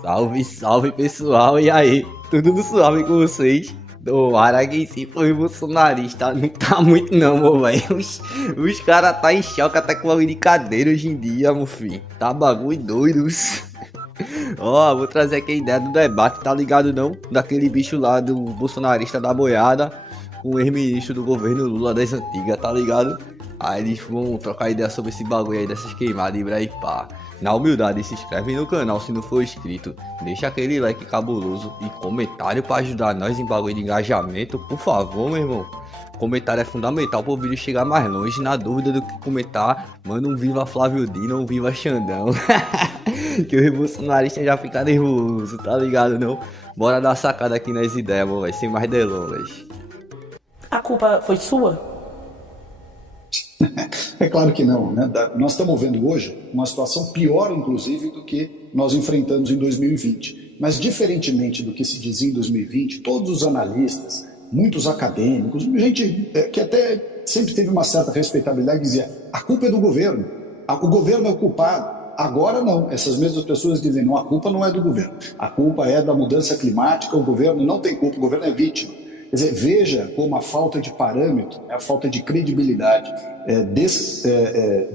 Salve, salve pessoal, e aí? Tudo suave com vocês? Tomara que se for bolsonarista, não tá muito não, meu velho. Os caras tá em choque até com a brincadeira hoje em dia, meu filho. Tá bagulho doido. Ó, vou trazer aqui a ideia do debate, tá ligado não? Daquele bicho lá do bolsonarista da boiada, com o ex-ministro do governo Lula das antigas, tá ligado? Aí eles vão trocar ideia sobre esse bagulho aí dessas queimadas e braí pá. Na humildade, se inscreve no canal se não for inscrito, deixa aquele like cabuloso e comentário pra ajudar nós em bagulho de engajamento, por favor, meu irmão. Comentário é fundamental para o vídeo chegar mais longe. Na dúvida do que comentar, manda um viva Flávio Dino ou um viva Xandão. Que o bolsonarista já fica nervoso, tá ligado não? Bora dar uma sacada aqui nas ideias, vai sem mais delongas. A culpa foi sua? É claro que não, né? Nós estamos vendo hoje uma situação pior, inclusive, do que nós enfrentamos em 2020. Mas, diferentemente do que se dizia em 2020, todos os analistas, muitos acadêmicos, gente que até sempre teve uma certa respeitabilidade, dizia: a culpa é do governo, o governo é o culpado. Agora não, essas mesmas pessoas dizem: não, a culpa não é do governo, a culpa é da mudança climática, o governo não tem culpa, o governo é vítima. Quer dizer, veja como a falta de parâmetro, a falta de credibilidade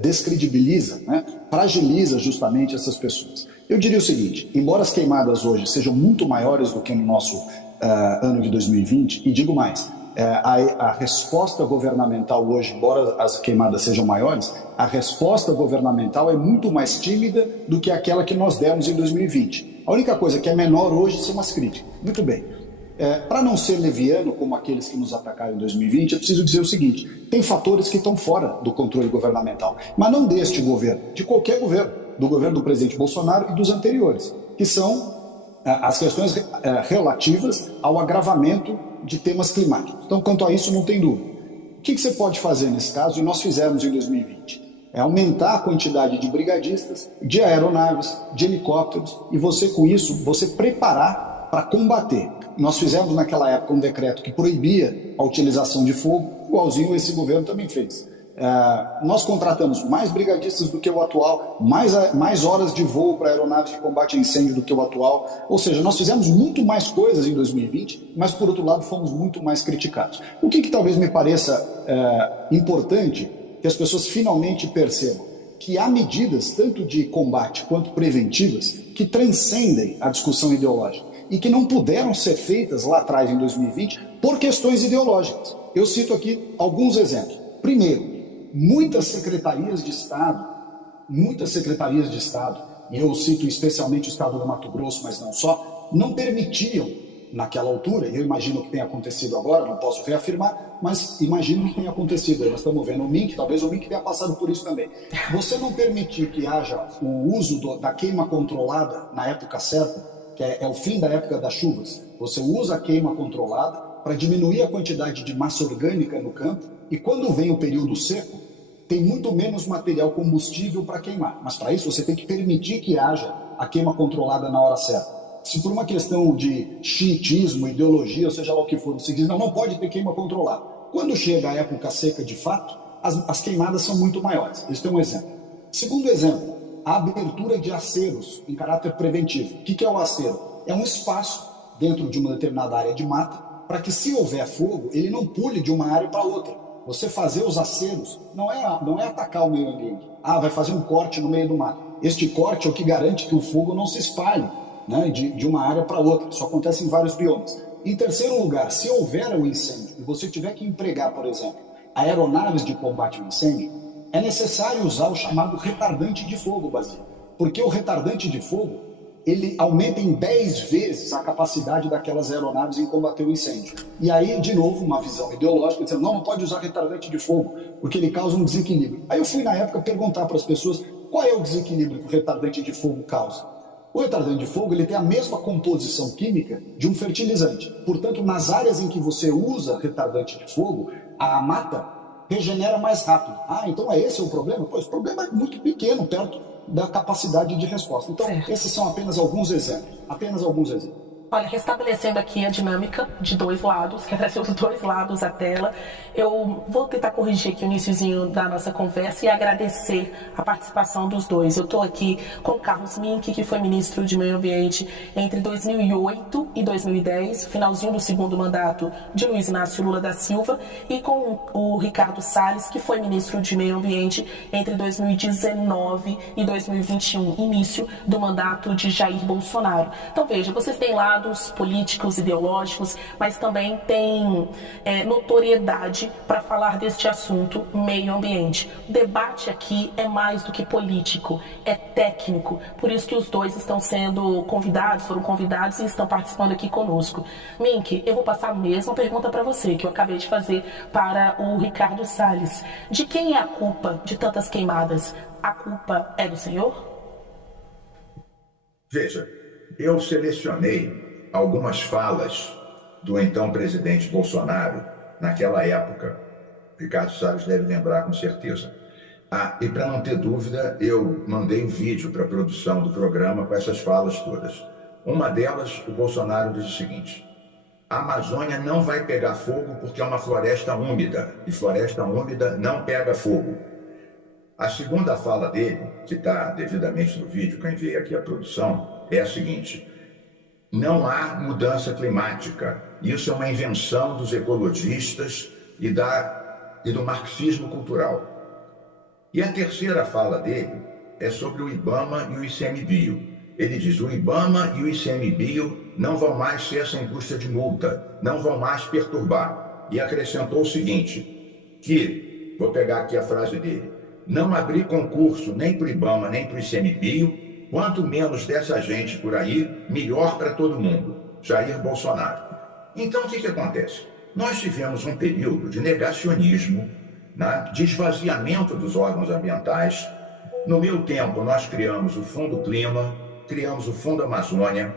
descredibiliza, né, fragiliza justamente essas pessoas. Eu diria o seguinte: embora as queimadas hoje sejam muito maiores do que no nosso ano de 2020, e digo mais, a resposta governamental hoje, embora as queimadas sejam maiores, a resposta governamental é muito mais tímida do que aquela que nós demos em 2020. A única coisa que é menor hoje são as críticas. Muito bem. Para não ser leviano como aqueles que nos atacaram em 2020, eu preciso dizer o seguinte: tem fatores que estão fora do controle governamental, mas não deste governo, de qualquer governo, do governo do presidente Bolsonaro e dos anteriores, que são as questões relativas ao agravamento de temas climáticos. Então, quanto a isso, não tem dúvida. O que você pode fazer nesse caso, e nós fizemos em 2020? É aumentar a quantidade de brigadistas, de aeronaves, de helicópteros, e você, com isso, você preparar para combater. Nós fizemos naquela época um decreto que proibia a utilização de fogo, igualzinho esse governo também fez. Nós contratamos mais brigadistas do que o atual, mais horas de voo para aeronaves de combate a incêndio do que o atual. Ou seja, nós fizemos muito mais coisas em 2020, mas por outro lado fomos muito mais criticados. O que talvez me pareça importante que as pessoas finalmente percebam: que há medidas tanto de combate quanto preventivas que transcendem a discussão ideológica e que não puderam ser feitas lá atrás, em 2020, por questões ideológicas. Eu cito aqui alguns exemplos. Primeiro, muitas secretarias de Estado, e eu cito especialmente o Estado do Mato Grosso, mas não só, não permitiam, naquela altura, e eu imagino que tenha acontecido agora, não posso reafirmar, mas imagino que tenha acontecido. Nós estamos vendo o MINC, talvez o MINC tenha passado por isso também. Você não permitir que haja o uso da queima controlada na época certa, que é o fim da época das chuvas. Você usa a queima controlada para diminuir a quantidade de massa orgânica no campo, e quando vem o período seco, tem muito menos material combustível para queimar. Mas para isso você tem que permitir que haja a queima controlada na hora certa. Se por uma questão de xiitismo, ideologia, ou seja lá o que for, você diz: não pode ter queima controlada. Quando chega a época seca de fato, as queimadas são muito maiores. Esse é um exemplo. Segundo exemplo, a abertura de aceros em caráter preventivo. O que é o acero? É um espaço dentro de uma determinada área de mata para que, se houver fogo, ele não pule de uma área para outra. Você fazer os aceros não é atacar o meio ambiente. Vai fazer um corte no meio do mato. Este corte é o que garante que o fogo não se espalhe, né, de uma área para outra. Isso acontece em vários biomas. Em terceiro lugar, se houver um incêndio e você tiver que empregar, por exemplo, aeronaves de combate ao incêndio, é necessário usar o chamado retardante de fogo, Basílio. Porque o retardante de fogo, ele aumenta em 10 vezes a capacidade daquelas aeronaves em combater o incêndio. E aí, de novo, uma visão ideológica, dizendo: não pode usar retardante de fogo, porque ele causa um desequilíbrio. Aí eu fui, na época, perguntar para as pessoas qual é o desequilíbrio que o retardante de fogo causa. O retardante de fogo, ele tem a mesma composição química de um fertilizante. Portanto, nas áreas em que você usa retardante de fogo, a mata regenera mais rápido. Então esse é o problema? Pois o problema é muito pequeno, perto da capacidade de resposta. Então, esses são apenas alguns exemplos. Olha, restabelecendo aqui a dinâmica de dois lados, que vai ser os dois lados da tela, eu vou tentar corrigir aqui o iniciozinho da nossa conversa e agradecer a participação dos dois. Eu estou aqui com o Carlos Mink, que foi ministro de Meio Ambiente entre 2008 e 2010, finalzinho do segundo mandato de Luiz Inácio Lula da Silva, e com o Ricardo Salles, que foi ministro de Meio Ambiente entre 2019 e 2021, início do mandato de Jair Bolsonaro. Então veja, vocês têm lados políticos, ideológicos, mas também têm notoriedade para falar deste assunto meio ambiente. O debate aqui é mais do que político, é técnico, por isso que os dois estão sendo convidados, foram convidados e estão participando aqui conosco. Mink, eu vou passar a mesma pergunta para você, que eu acabei de fazer para o Ricardo Salles. De quem é a culpa de tantas queimadas? A culpa é do senhor? Veja, eu selecionei algumas falas do então presidente Bolsonaro naquela época. Ricardo Salles deve lembrar com certeza. E para não ter dúvida, eu mandei um vídeo para a produção do programa com essas falas todas. Uma delas, o Bolsonaro diz o seguinte: a Amazônia não vai pegar fogo porque é uma floresta úmida, e floresta úmida não pega fogo. A segunda fala dele, que está devidamente no vídeo que eu enviei aqui à produção, é a seguinte: não há mudança climática. Isso é uma invenção dos ecologistas e do marxismo cultural. E a terceira fala dele é sobre o IBAMA e o ICMBio. Ele diz: o IBAMA e o ICMBio não vão mais ser essa indústria de multa, não vão mais perturbar. E acrescentou o seguinte, que, vou pegar aqui a frase dele: não abrir concurso nem para o IBAMA nem para o ICMBio, quanto menos dessa gente por aí, melhor para todo mundo. Jair Bolsonaro. Então, o que acontece? Nós tivemos um período de negacionismo, né, de esvaziamento dos órgãos ambientais. No meu tempo, nós criamos o Fundo Clima, criamos o Fundo Amazônia.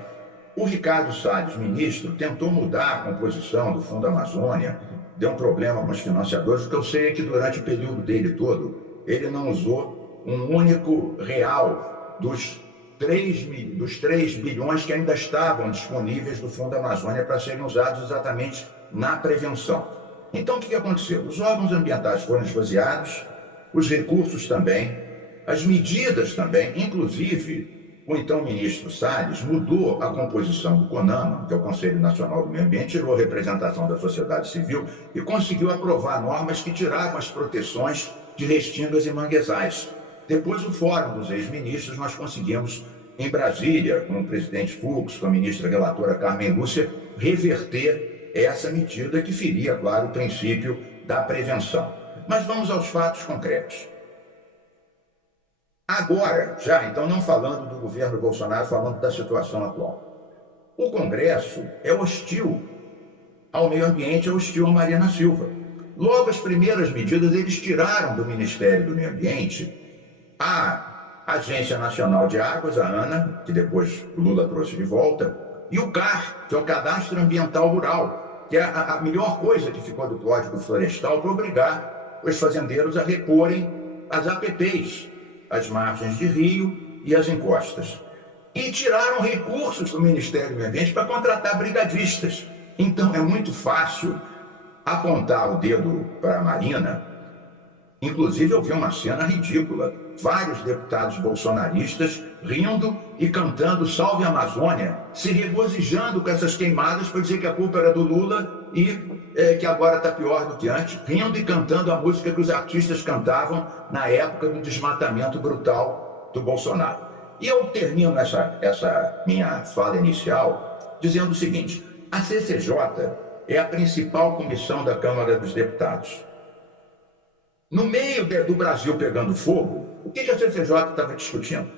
O Ricardo Salles, ministro, tentou mudar a composição do Fundo Amazônia, deu um problema com os financiadores. O que eu sei é que durante o período dele todo, ele não usou um único real dos 3 bilhões que ainda estavam disponíveis do Fundo Amazônia para serem usados exatamente na prevenção. Então, o que aconteceu? Os órgãos ambientais foram esvaziados, os recursos também, as medidas também, inclusive o então ministro Salles mudou a composição do CONAMA, que é o Conselho Nacional do Meio Ambiente, tirou a representação da sociedade civil e conseguiu aprovar normas que tiravam as proteções de restingas e manguezais. Depois do Fórum dos Ex-Ministros, nós conseguimos, em Brasília, com o presidente Fux, com a ministra relatora Carmen Lúcia, reverter essa medida que feria, claro, o princípio da prevenção. Mas vamos aos fatos concretos. Agora, já, então, não falando do governo Bolsonaro, falando da situação atual. O Congresso é hostil ao meio ambiente, é hostil a Marina Silva. Logo, as primeiras medidas, eles tiraram do Ministério do Meio Ambiente a Agência Nacional de Águas, a ANA, que depois o Lula trouxe de volta, e o CAR, que é o Cadastro Ambiental Rural, que é a melhor coisa que ficou do Código Florestal para obrigar os fazendeiros a reporem as APPs, as margens de rio e as encostas. E tiraram recursos do Ministério do Meio Ambiente para contratar brigadistas. Então é muito fácil apontar o dedo para a Marina. Inclusive eu vi uma cena ridícula, vários deputados bolsonaristas rindo e cantando Salve a Amazônia, se regozijando com essas queimadas para dizer que a culpa era do Lula e que agora está pior do que antes, rindo e cantando a música que os artistas cantavam na época do desmatamento brutal do Bolsonaro. E eu termino essa minha fala inicial dizendo o seguinte: a CCJ é a principal comissão da Câmara dos Deputados. No meio do Brasil pegando fogo, o que a CCJ estava discutindo?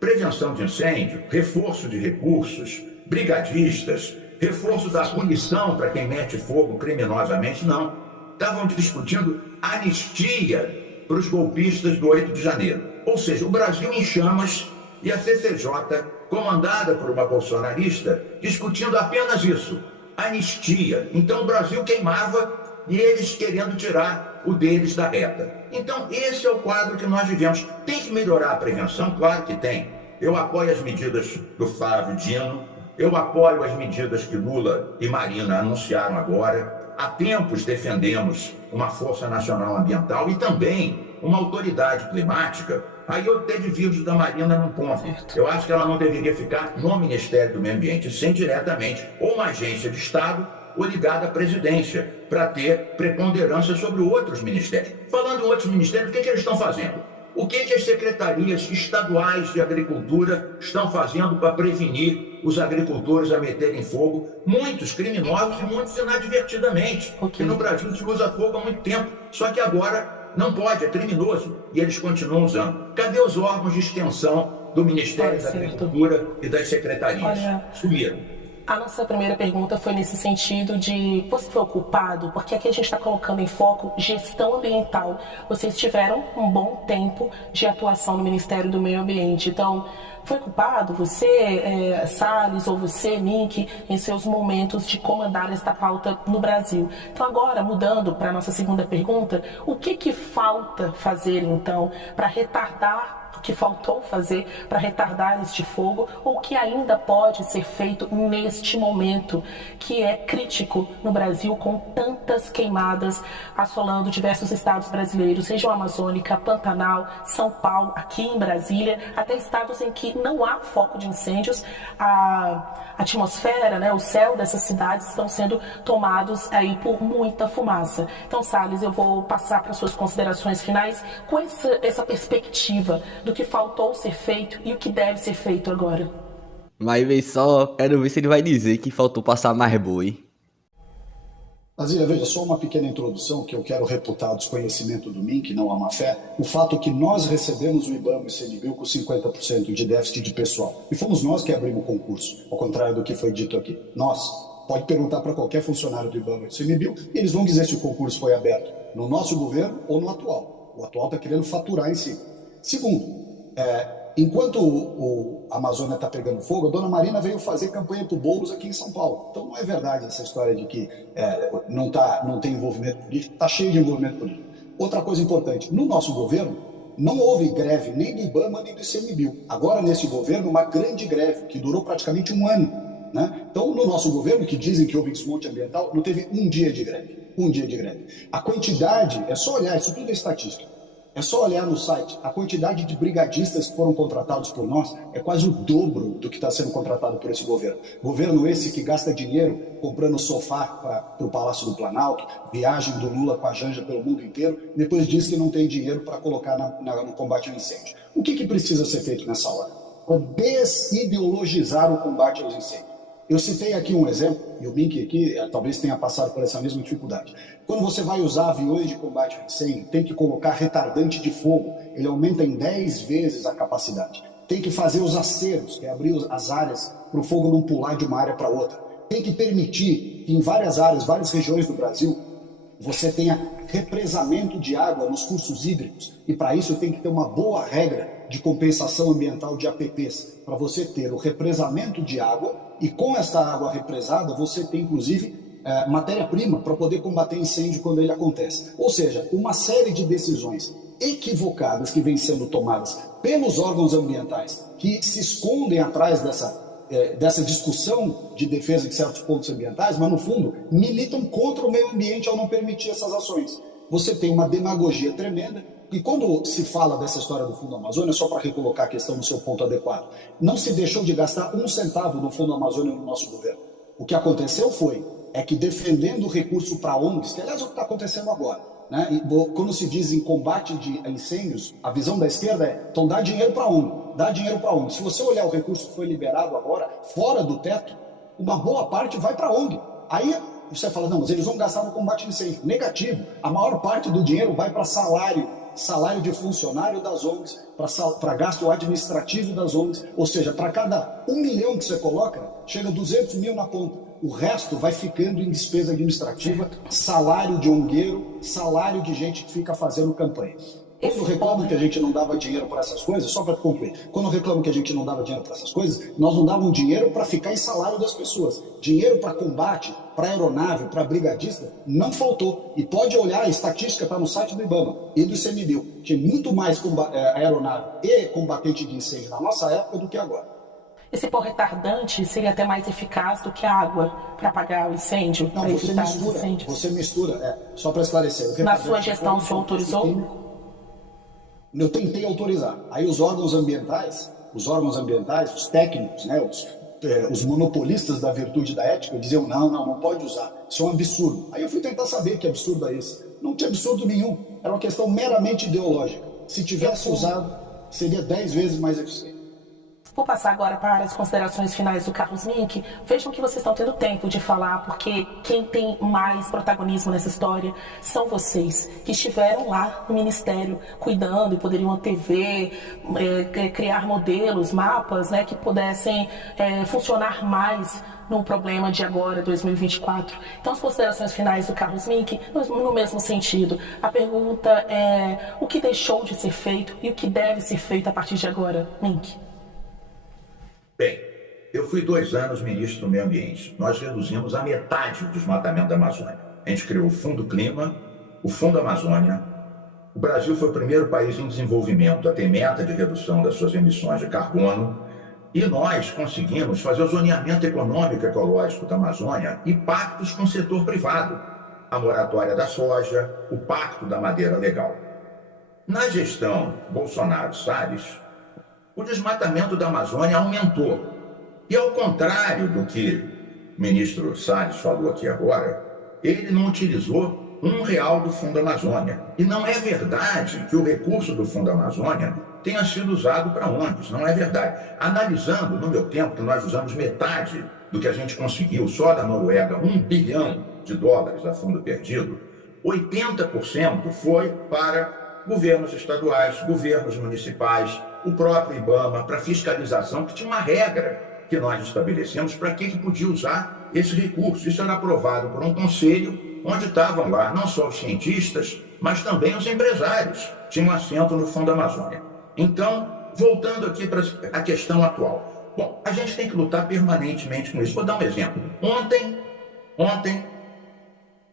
Prevenção de incêndio, reforço de recursos, brigadistas, reforço da punição para quem mete fogo criminosamente? Não. Estavam discutindo anistia para os golpistas do 8 de janeiro. Ou seja, o Brasil em chamas e a CCJ, comandada por uma bolsonarista, discutindo apenas isso, anistia. Então o Brasil queimava e eles querendo tirar o deles da reta. Então esse é o quadro que nós vivemos. Tem que melhorar a prevenção? Claro que tem. Eu apoio as medidas do Flávio Dino, Eu apoio as medidas que Lula e Marina anunciaram agora. Há tempos defendemos uma Força Nacional Ambiental e também uma autoridade climática. Aí eu até divido da Marina num ponto. Eu acho que ela não deveria ficar no Ministério do Meio Ambiente, sim diretamente, ou uma agência de Estado ou ligada à presidência, para ter preponderância sobre outros ministérios. Falando em outros ministérios, o que eles estão fazendo? O que as secretarias estaduais de agricultura estão fazendo para prevenir os agricultores a meterem fogo? Muitos criminosos e muitos inadvertidamente. E no Brasil se usa fogo há muito tempo, só que agora não pode, é criminoso, e eles continuam usando. Cadê os órgãos de extensão do Ministério da Agricultura e das secretarias? Sumiram. A nossa primeira pergunta foi nesse sentido de você foi ocupado, porque aqui a gente está colocando em foco gestão ambiental. Vocês tiveram um bom tempo de atuação no Ministério do Meio Ambiente, então foi culpado você, Salles, ou você, Mink, em seus momentos de comandar esta pauta no Brasil? Então agora, mudando para a nossa segunda pergunta, o que falta fazer então para retardar o que faltou fazer para retardar este fogo, ou o que ainda pode ser feito neste momento, que é crítico no Brasil, com tantas queimadas assolando diversos estados brasileiros, região amazônica, Pantanal, São Paulo, aqui em Brasília, até estados em que não há foco de incêndios, a atmosfera, né, o céu dessas cidades estão sendo tomados aí por muita fumaça. Então, Salles, eu vou passar para suas considerações finais com essa perspectiva do que faltou ser feito e o que deve ser feito agora. Mas vem só, quero ver se ele vai dizer que faltou passar mais boi. Brasília, veja, só uma pequena introdução que eu quero reputar o desconhecimento do Mink, não a má fé, o fato que nós recebemos o IBAMA e o ICMBio com 50% de déficit de pessoal. E fomos nós que abrimos o concurso, ao contrário do que foi dito aqui. Nós. Pode perguntar para qualquer funcionário do IBAMA e do ICMBio e eles vão dizer se o concurso foi aberto no nosso governo ou no atual. O atual está querendo faturar em si. Segundo, enquanto a Amazônia está pegando fogo, a dona Marina veio fazer campanha para o Boulos aqui em São Paulo. Então não é verdade essa história de que não tem envolvimento político, está cheio de envolvimento político. Outra coisa importante, no nosso governo não houve greve nem do IBAMA nem do ICMBio. Agora nesse governo uma grande greve que durou praticamente um ano. Né? Então no nosso governo, que dizem que houve desmonte ambiental, não teve um dia de greve. Um dia de greve. A quantidade, é só olhar, isso tudo é estatística. É só olhar no site, a quantidade de brigadistas que foram contratados por nós é quase o dobro do que está sendo contratado por esse governo. Governo esse que gasta dinheiro comprando sofá para o Palácio do Planalto, viagem do Lula com a Janja pelo mundo inteiro, depois diz que não tem dinheiro para colocar no combate ao incêndio. O que precisa ser feito nessa hora? É desideologizar o combate aos incêndios. Eu citei aqui um exemplo, e o Mink aqui talvez tenha passado por essa mesma dificuldade. Quando você vai usar aviões de combate ao incêndio, tem que colocar retardante de fogo, ele aumenta em 10 vezes a capacidade. Tem que fazer os aceros, que é abrir as áreas para o fogo não pular de uma área para outra. Tem que permitir que em várias áreas, várias regiões do Brasil, você tenha represamento de água nos cursos hídricos. E para isso tem que ter uma boa regra de compensação ambiental de APPs, para você ter o represamento de água, e com essa água represada você tem inclusive matéria-prima para poder combater incêndio quando ele acontece. Ou seja, uma série de decisões equivocadas que vêm sendo tomadas pelos órgãos ambientais, que se escondem atrás dessa discussão de defesa de certos pontos ambientais, mas no fundo militam contra o meio ambiente ao não permitir essas ações. Você tem uma demagogia tremenda. E quando se fala dessa história do Fundo Amazônia, só para recolocar a questão no seu ponto adequado, não se deixou de gastar um centavo no Fundo Amazônia no nosso governo. O que aconteceu é que defendendo o recurso para ONGs, que aliás é o que está acontecendo agora, né? E, quando se diz em combate de incêndios, a visão da esquerda é, então dá dinheiro para ONG, dá dinheiro para ONG. Se você olhar o recurso que foi liberado agora, fora do teto, uma boa parte vai para ONG. Aí você fala, não, mas eles vão gastar no combate ao incêndio. Negativo, a maior parte do dinheiro vai para salário de funcionário das ONGs, para gasto administrativo das ONGs, ou seja, para cada 1 milhão que você coloca, chega 200 mil na ponta. O resto vai ficando em despesa administrativa, salário de ongueiro, salário de gente que fica fazendo campanha. Quando reclamam que a gente não dava dinheiro para essas coisas, só para concluir, quando reclamam que a gente não dava dinheiro para essas coisas, nós não dávamos dinheiro para ficar em salário das pessoas. Dinheiro para combate, para aeronave, para brigadista, não faltou. E pode olhar, a estatística está no site do IBAMA e do ICMBio. Tinha muito mais aeronave e combatente de incêndio na nossa época do que agora. Esse pó retardante seria até mais eficaz do que a água para apagar o incêndio, Não, para você evitar os mistura. incêndios? Você mistura. Só para esclarecer. O Na sua gestão, o senhor autorizou? Eu tentei autorizar. Aí os órgãos ambientais, os técnicos, né, os monopolistas da virtude da ética diziam não pode usar, isso é um absurdo. Aí eu fui tentar saber que absurdo é esse. Não tinha absurdo nenhum, era uma questão meramente ideológica. Se tivesse usado, seria 10 vezes mais eficiente. Vou passar agora para as considerações finais do Carlos Mink. Vejam que vocês estão tendo tempo de falar, porque quem tem mais protagonismo nessa história são vocês, que estiveram lá no Ministério cuidando e poderiam antever, criar modelos, mapas, né, que pudessem funcionar mais no problema de agora, 2024. Então, as considerações finais do Carlos Mink, no mesmo sentido. A pergunta é: o que deixou de ser feito e o que deve ser feito a partir de agora, Mink? Bem, eu fui 2 anos ministro do Meio Ambiente. Nós reduzimos a metade o desmatamento da Amazônia. A gente criou o Fundo Clima, o Fundo Amazônia. O Brasil foi o primeiro país em desenvolvimento a ter meta de redução das suas emissões de carbono. E nós conseguimos fazer o zoneamento econômico e ecológico da Amazônia e pactos com o setor privado. A moratória da soja, o pacto da madeira legal. Na gestão Bolsonaro-Salles, o desmatamento da Amazônia aumentou. E ao contrário do que o ministro Salles falou aqui agora, ele não utilizou R$1 do Fundo Amazônia. E não é verdade que o recurso do Fundo Amazônia tenha sido usado para ONGs, não é verdade. Analisando, no meu tempo, que nós usamos metade do que a gente conseguiu só da Noruega, $1 bilhão a fundo perdido, 80% foi para governos estaduais, governos municipais, o próprio IBAMA, para fiscalização, que tinha uma regra que nós estabelecemos para que podia usar esse recurso. Isso era aprovado por um conselho onde estavam lá não só os cientistas, mas também os empresários. Tinham assento no Fundo Amazônia. Então, voltando aqui para a questão atual. Bom, a gente tem que lutar permanentemente com isso. Vou dar um exemplo. Ontem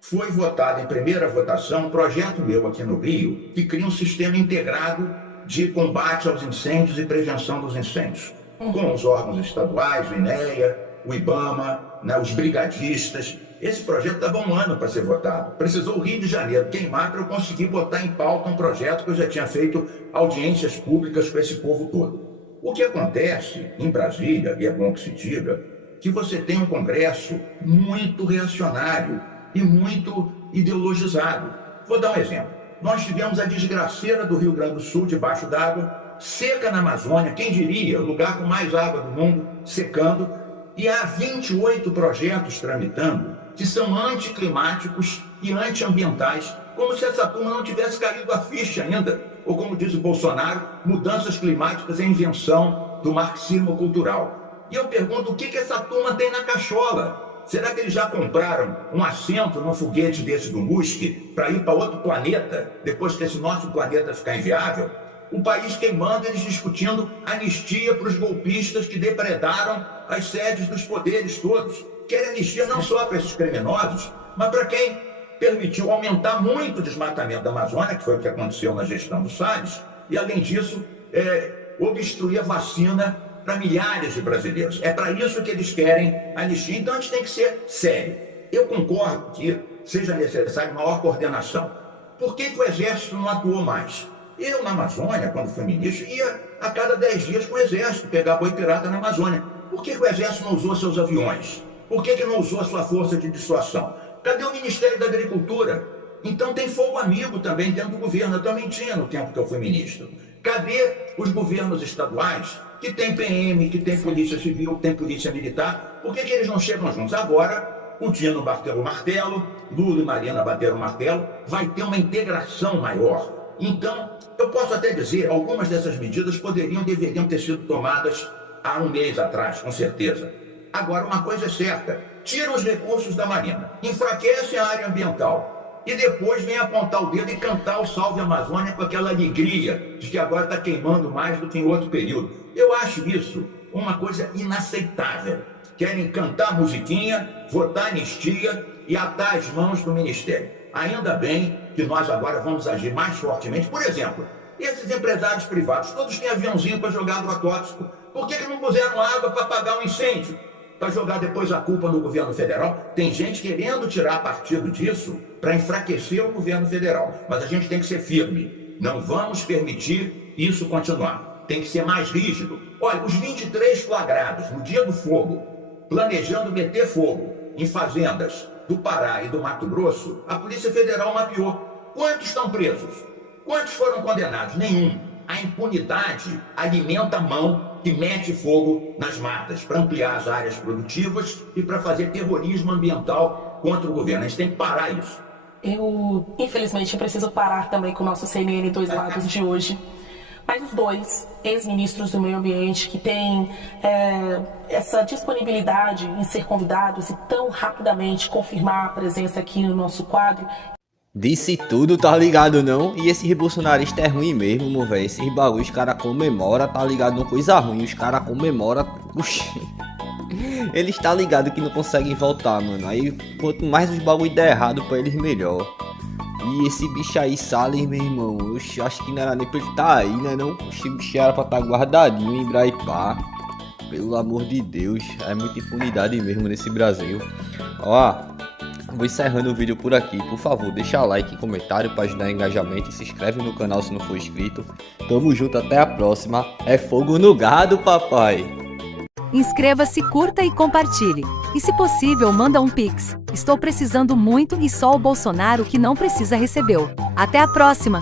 foi votado em primeira votação um projeto meu aqui no Rio que cria um sistema integrado de combate aos incêndios e prevenção dos incêndios, com os órgãos estaduais, o INEA, o IBAMA, né, os brigadistas. Esse projeto estava 1 ano para ser votado. Precisou o Rio de Janeiro queimar para eu conseguir botar em pauta um projeto que eu já tinha feito audiências públicas com esse povo todo. O que acontece em Brasília, e é bom que se diga, que você tem um Congresso muito reacionário e muito ideologizado. Vou dar um exemplo. Nós tivemos a desgraceira do Rio Grande do Sul debaixo d'água, seca na Amazônia, quem diria, o lugar com mais água do mundo, secando, e há 28 projetos tramitando que são anticlimáticos e antiambientais, como se essa turma não tivesse caído a ficha ainda, ou como diz o Bolsonaro, mudanças climáticas é invenção do marxismo cultural. E eu pergunto, o que essa turma tem na cachola? Será que eles já compraram um assento num foguete desse do Musk para ir para outro planeta, depois que esse nosso planeta ficar inviável? O país queimando, eles discutindo anistia para os golpistas que depredaram as sedes dos poderes todos. Querem anistia não só para esses criminosos, mas para quem permitiu aumentar muito o desmatamento da Amazônia, que foi o que aconteceu na gestão do Salles, e além disso, obstruir a vacina para milhares de brasileiros. É para isso que eles querem anistia. Então a gente tem que ser sério. Eu concordo que seja necessário maior coordenação. Por que o Exército não atuou mais? Eu, na Amazônia, quando fui ministro, ia a cada 10 dias com o Exército pegar boi pirata na Amazônia. Por que o Exército não usou seus aviões? Por que não usou a sua força de dissuasão? Cadê o Ministério da Agricultura? Então tem fogo amigo também dentro do governo. Eu também tinha no tempo que eu fui ministro. Cadê os governos estaduais que tem PM, que tem polícia civil, que tem polícia militar? Por que eles não chegam juntos? Agora, o Dino bateu o martelo, Lula e Marina bateram o martelo, vai ter uma integração maior. Então, eu posso até dizer, algumas dessas medidas deveriam ter sido tomadas há 1 mês atrás, com certeza. Agora, uma coisa é certa, tira os recursos da Marina, enfraquece a área ambiental e depois vem apontar o dedo e cantar o Salve Amazônia com aquela alegria de que agora está queimando mais do que em outro período. Eu acho isso uma coisa inaceitável. Querem cantar musiquinha, votar anistia e atar as mãos do Ministério. Ainda bem que nós agora vamos agir mais fortemente. Por exemplo, E esses empresários privados, todos têm aviãozinho para jogar agrotóxico. Por que eles não puseram água para apagar um incêndio? Para jogar depois a culpa no governo federal? Tem gente querendo tirar partido disso para enfraquecer o governo federal. Mas a gente tem que ser firme. Não vamos permitir isso continuar. Tem que ser mais rígido. Olha, os 23 flagrados no dia do fogo, planejando meter fogo em fazendas do Pará e do Mato Grosso, a Polícia Federal mapeou. Quantos estão presos? Quantos foram condenados? Nenhum. A impunidade alimenta a mão que mete fogo nas matas para ampliar as áreas produtivas e para fazer terrorismo ambiental contra o governo. A gente tem que parar isso. Eu, infelizmente, preciso parar também com o nosso CNN Dois Lados de hoje. Mas os dois ex-ministros do meio ambiente que têm essa disponibilidade em ser convidados e tão rapidamente confirmar a presença aqui no nosso quadro. Disse tudo, tá ligado não? E esse bolsonarista é ruim mesmo, meu velho. Esse bagulho os caras comemoram, tá ligado? Não coisa ruim, os caras comemoram. Puxa. Eles tá ligado que não conseguem voltar, mano. Aí quanto mais os bagulho der errado pra eles, melhor. E esse bicho aí, Salles, meu irmão, oxe, acho que não era nem pra ele estar aí, né não? Oxe, o bicho era pra estar guardadinho em Braipá. Pelo amor de Deus, é muita impunidade mesmo nesse Brasil. Ó, vou encerrando o vídeo por aqui. Por favor, deixa like e comentário pra ajudar o engajamento. E se inscreve no canal se não for inscrito. Tamo junto, até a próxima. É fogo no gado, papai. Inscreva-se, curta e compartilhe. E se possível, manda um Pix. Estou precisando muito e só o Bolsonaro que não precisa recebeu. Até a próxima!